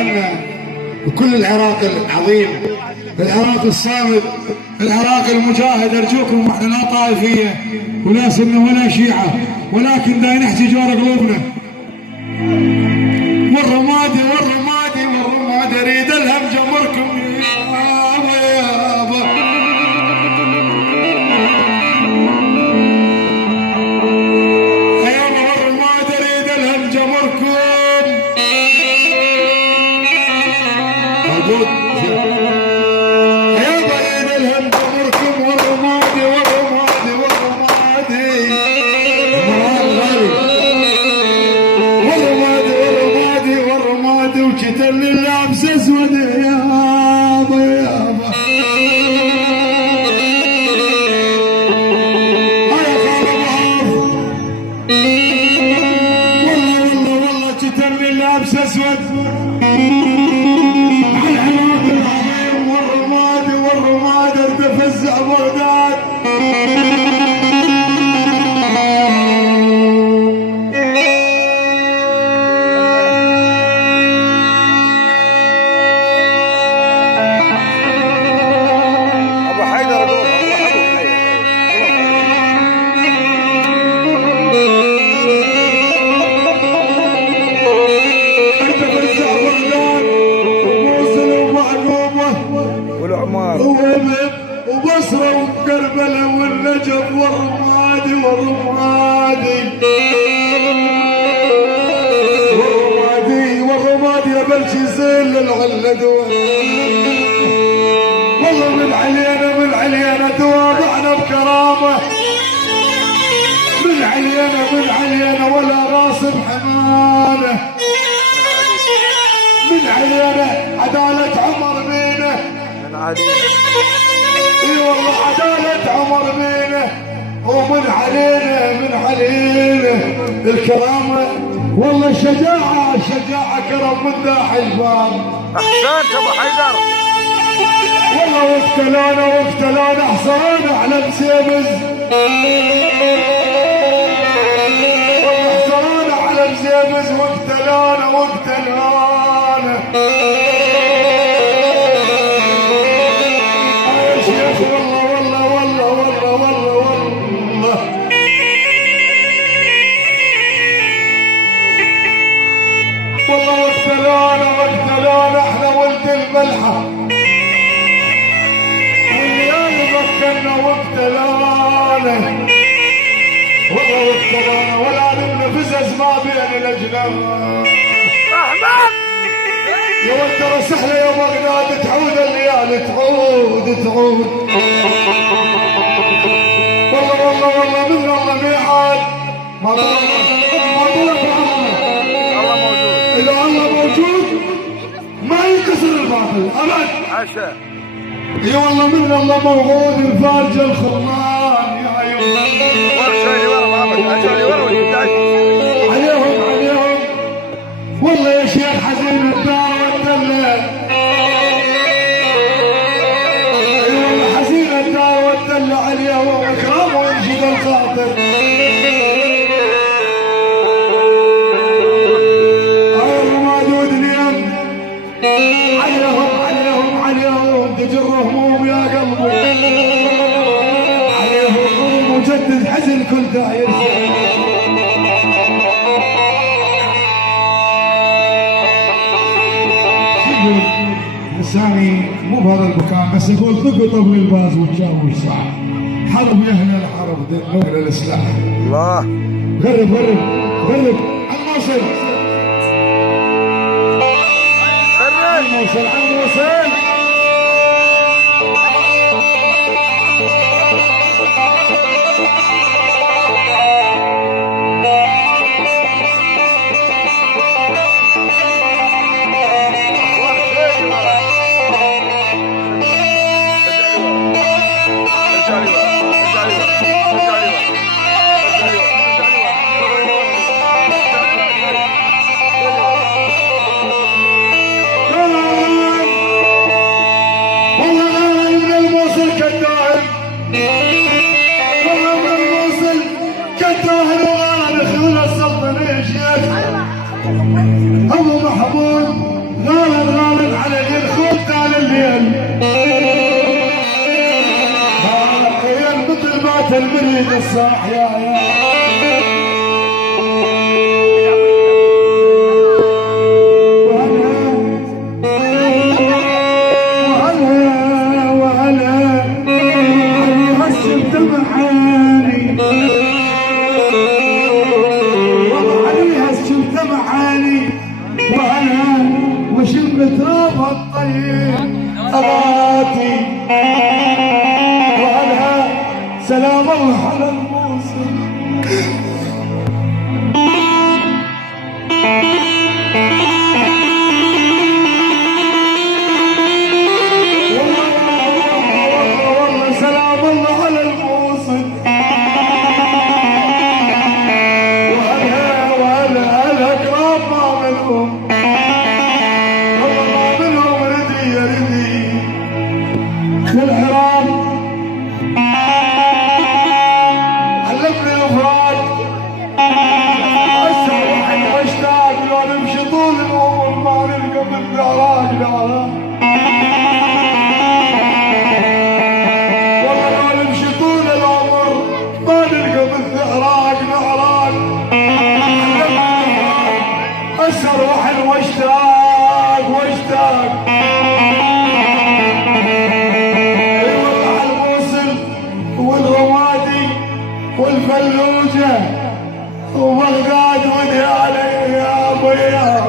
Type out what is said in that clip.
عنا وكل العراق العظيم، العراق الصامد، العراق المجاهد. ارجوكم احنا لا طائفيه ولا سنه ولا شيعه، ولكن دا نحكي جوار قلوبنا. والرمادي والرمادي والرمادي اريد الهم جمركم يابا يابا. يابا والرمادي اريد الهم جمركم. موجود يابا اريد الهم جمركم. والرمادي والرمادي والرمادي وكتل اللابس اسود يابا يابا. هيا خال ابو والله كتل اللابس اسود على العراق العظيم. والرماد ارتفزع بغداد. وبصرة وكربلة والنجف والرمادي والرمادي والرمادي يا بلشي زين للعلة دوا. والله من علينا توابعنا بكرامة. من علينا ولا راسب حمانة. من علينا عدالة عمر بينا. من علينا اي والله عدالة عمر بينا. ومن علينا الكرامة. والله الشجاعة كرم من داحي الباب. احسنت ابو حيدر. والله واقتلونا حصان على مسيبز. والله حصان على مسيبز واقتلونا. واقتلونا احنا ولد الملحة. والليال مكنا واقتلونا. والله واقتلونا ولا نبنى فزز ما بين الاجناب. احمد يا ولد ترى سهله يا بغداد تعود الليالي تعود. والله من الله ميعاد. ما طلب الله موجود. اذا الله موجود ما ينكسر الباطل ابد. عشاء اي والله من الله موجود. الفارج الخلان يا عيون. عليهم والله يا شيخ حزين الدار والدلة. اي والله حزين الدار والدلة عليهم واكرام وينشد الخاطر. عليهم تجر هموم يا قلبي. عليهم هموم وجدد حزن كل داير. لساني مو بهذا المكان بس اقول ذقوا طبل الباز وتجاوب ساعة. حرب يا اهل الحرب دلونا الاسلاح. الله غرب الموصل. الموصل وليد الصاح يا ترابها الطيب أغاتي وعلى سلام الله على الموسم والله سلام الله على الموسم وعلى كرام ما منهم الحرام علمني الافراد هسه واحد مشتاق لو نمشي طول العمر ما نلقى مثل عراق والله لو نمشي طول العمر ما نلقى مثل عراق هسه واحد مشتاق والرمادي والفلوجة وبغداد ودي علي يا ابويا